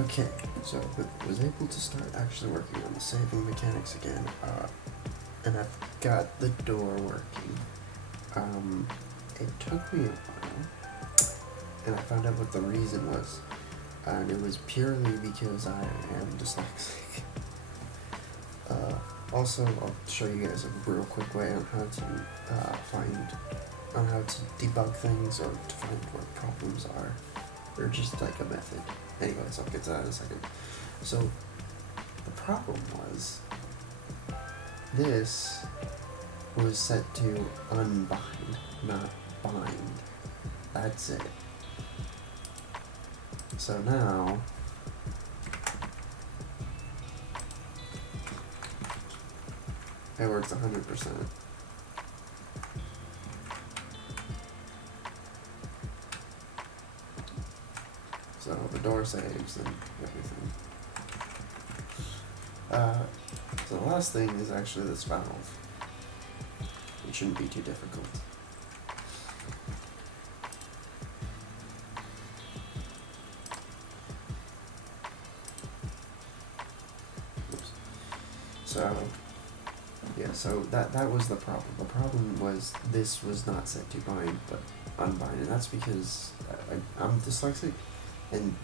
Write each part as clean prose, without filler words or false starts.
Okay, so I was able to start actually working on the saving mechanics again, and I've got the door working. It took me a while, and I found out what the reason was, and it was purely because I am dyslexic. Also, I'll show you guys a real quick way on how to debug things or to find where problems are, or just like a method. Anyways, I'll get to that in a second. So, the problem was, this was set to unbind, not bind. That's it. So now, it works 100%. So the door saves and everything. So the last thing is actually this valve. It shouldn't be too difficult. Oops. So yeah, so that was the problem. The problem was this was not set to bind, but unbind, and that's because I'm dyslexic, and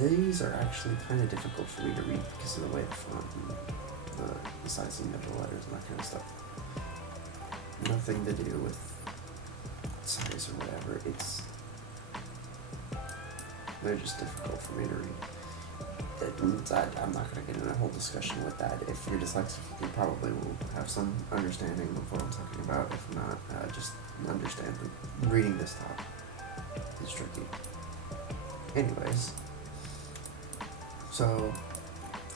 these are actually kind of difficult for me to read because of the way the font and the sizing of the letters and that kind of stuff. Nothing to do with size or whatever. They're just difficult for me to read. I'm not going to get in a whole discussion with that. If you're dyslexic, you probably will have some understanding of what I'm talking about. If not, just understand that reading this top is tricky. Anyways, so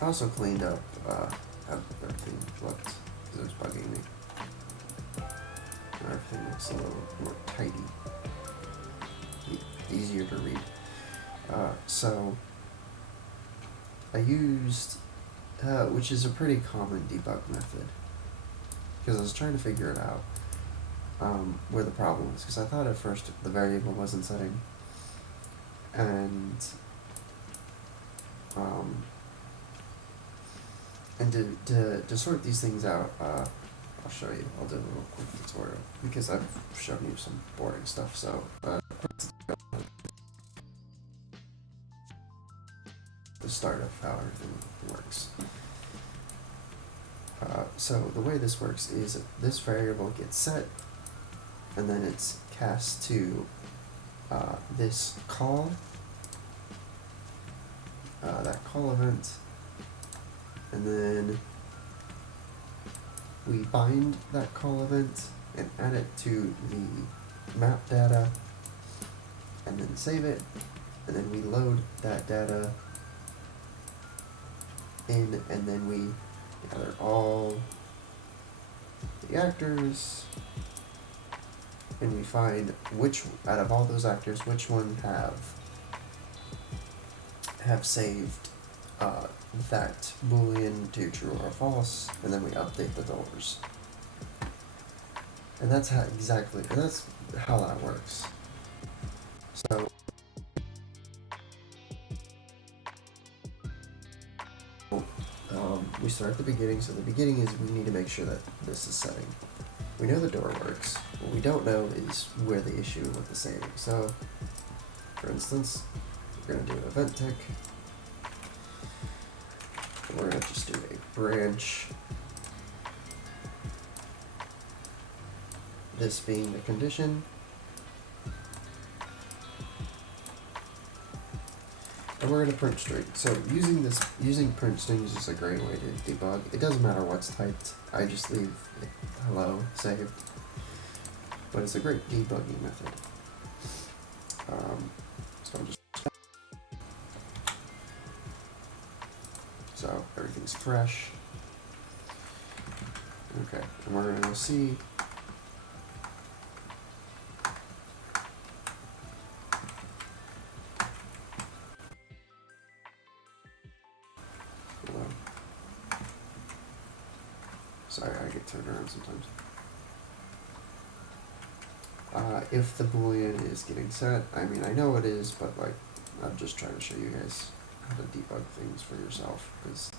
I also cleaned up how everything looked because it was bugging me. Now everything looks a little more tidy, easier to read. So I used, which is a pretty common debug method, because I was trying to figure it out, where the problem was, because I thought at first the variable wasn't setting, and to sort these things out, I'll show you. I'll do a little quick tutorial, because I've shown you some boring stuff, so the start of how everything works. So the way this works is this variable gets set, and then it's cast to this call, that call event, and then we bind that call event and add it to the map data, and then save it, and then we load that data in, and then we gather all the actors, and we find which out of all those actors, which one have saved that boolean to true or false, and then we update the doors. And that's how that works. So we start at the beginning. So the beginning is we need to make sure that this is setting. We know the door works. What we don't know is where the issue with the saving. So, for instance, we're going to do an event tick. And we're going to just do a branch. This being the condition. And we're going to print string. So using print strings is a great way to debug. It doesn't matter what's typed. I just leave hello saved. But it's a great debugging method. So everything's fresh. Okay, and we're going to go see. Sorry, I get turned around sometimes. If the boolean is getting set, I mean, I know it is, but like, I'm just trying to show you guys how to debug things for yourself, because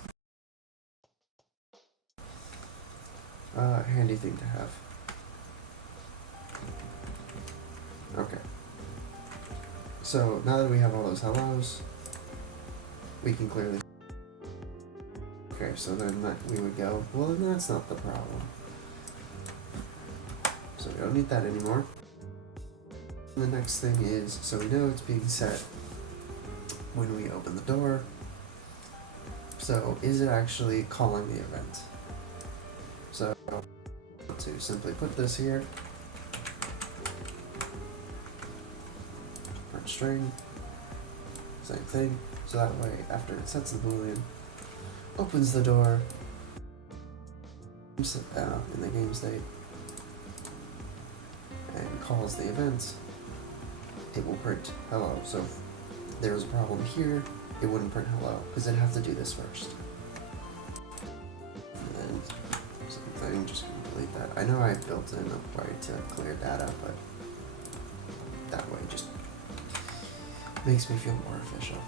handy thing to have. Okay. So now that we have all those hellos, we can clearly. Okay, so then we would go, well, then that's not the problem. So we don't need that anymore. And the next thing is, so we know it's being set when we open the door. So is it actually calling the event? So to simply put this here, print string, same thing. So that way, after it sets the boolean, opens the door in the game state, and calls the event, it will print hello. So if there was a problem here, it wouldn't print hello, because it'd have to do this first. And then same thing, just delete that. I know I built in a way to clear data, but that way just makes me feel more official.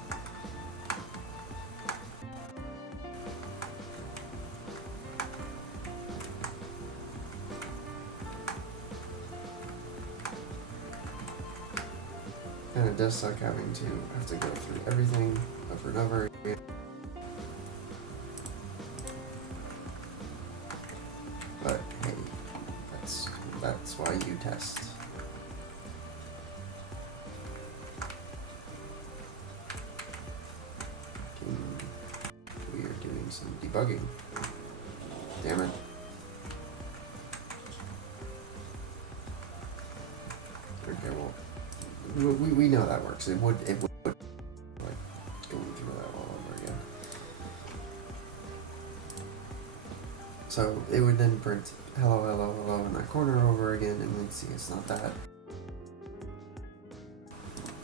And it does suck having to have to go through everything over and over again. But hey, that's why you test. We are doing some debugging. Damn it. Okay, well. We know that works. It would like going through that all over again. So it would then print hello, hello, hello in that corner over again, and we'd see it's not that.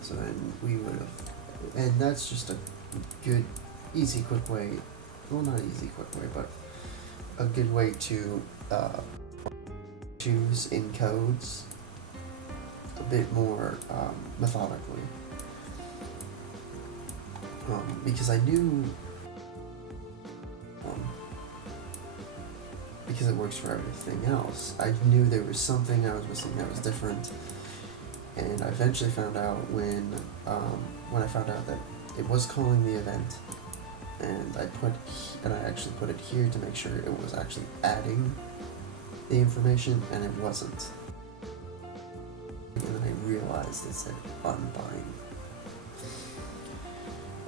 So then we would have, and that's just a good, easy, quick way. Well, not easy, quick way, but a good way to choose in codes a bit more methodically, because I knew, because it works for everything else, I knew there was something I was missing that was different, and I eventually found out when I found out that it was calling the event, and I actually put it here to make sure it was actually adding the information, and it wasn't. And then I realized it said unbind.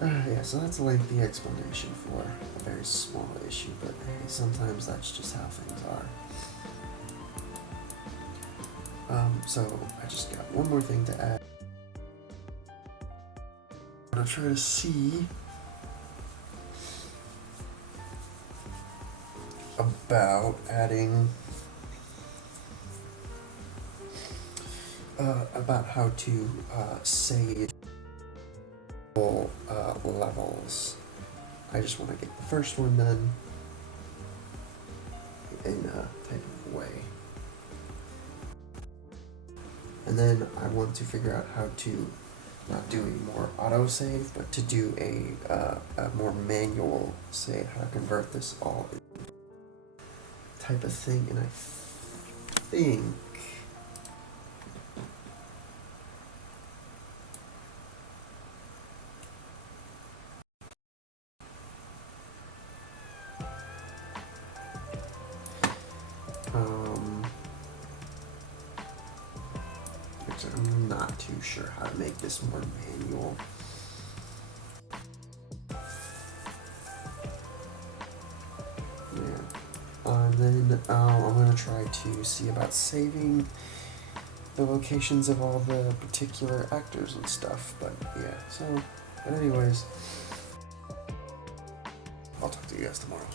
Yeah, so that's a lengthy explanation for a very small issue, but hey, sometimes that's just how things are. So I just got one more thing to add. I'm gonna try to see about adding about how to save levels. I just want to get the first one done in a type of way, and then I want to figure out how to not do a more auto save, but to do a more manual save, how to convert this all type of thing. And I think I'm not too sure how to make this more manual. Yeah. And then I'm going to try to see about saving the locations of all the particular actors and stuff. But yeah, but anyways, I'll talk to you guys tomorrow.